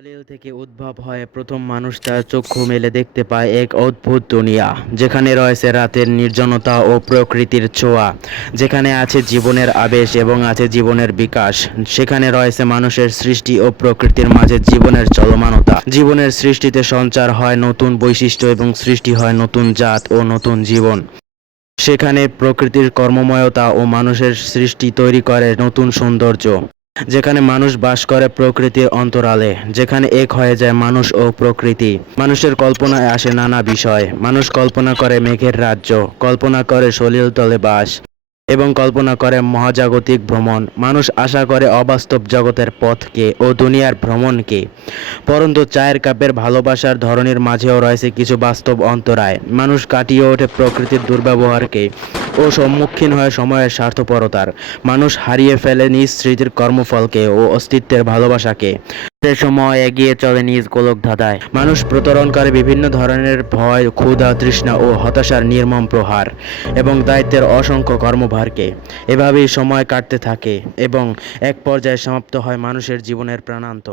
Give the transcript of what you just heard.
সলিল থেকে উদ্ভব হয়ে প্রথম মানুষ তার চক্ষু মেলে দেখতে পায় এক অদ্ভুত দুনিয়া, যেখানে রয়েছে রাতের নির্জনতা ও প্রকৃতির ছোঁয়া, যেখানে আছে জীবনের আবেশ এবং আছে জীবনের বিকাশ, সেখানে রয়েছে মানুষের সৃষ্টি ও প্রকৃতির মাঝে জীবনের চলমানতা। জীবনের সৃষ্টিতে সঞ্চার হয় নতুন বৈশিষ্ট্য এবং সৃষ্টি হয় নতুন জাত ও নতুন জীবন। সেখানে প্রকৃতির কর্মময়তা ও মানুষের সৃষ্টি তৈরি করে নতুন সৌন্দর্য। যেখানে মানুষ বাস করে প্রকৃতির অন্তরালে, যেখানে এক হয়ে যায় মানুষ ও প্রকৃতি। মানুষের কল্পনায় আসে নানা বিষয়। মানুষ কল্পনা করে মেঘের রাজ্য, কল্পনা করে সলিল তলে বাস এবং কল্পনা করে মহাজাগতিক ভ্রমণ। মানুষ আশা করে অবাস্তব জগতের পথকে ও দুনিয়ার ভ্রমণকে। পরন্তু চায়ের কাপের ভালোবাসার ধরনের মাঝেও রয়েছে কিছু বাস্তব অন্তরায়। মানুষ কাটিয়ে ওঠে প্রকৃতির দুর্ব্যবহারকে ও সম্মুখীন হয় সময়ের স্বার্থপরতার। মানুষ হারিয়ে ফেলে নিজ স্মৃতির কর্মফলকে ও অস্তিত্বের ভালোবাসাকে। সে সময় এগিয়ে চলে নিজ গোলক ধাঁধায়। মানুষ প্রতারণ করে বিভিন্ন ধরনের ভয়, ক্ষুধা, তৃষ্ণা ও হতাশার নির্মম প্রহার এবং দায়িত্বের অসংখ্য কর্মভারকে। এভাবেই সময় কাটতে থাকে এবং এক পর্যায়ে সমাপ্ত হয় মানুষের জীবনের প্রাণান্ত।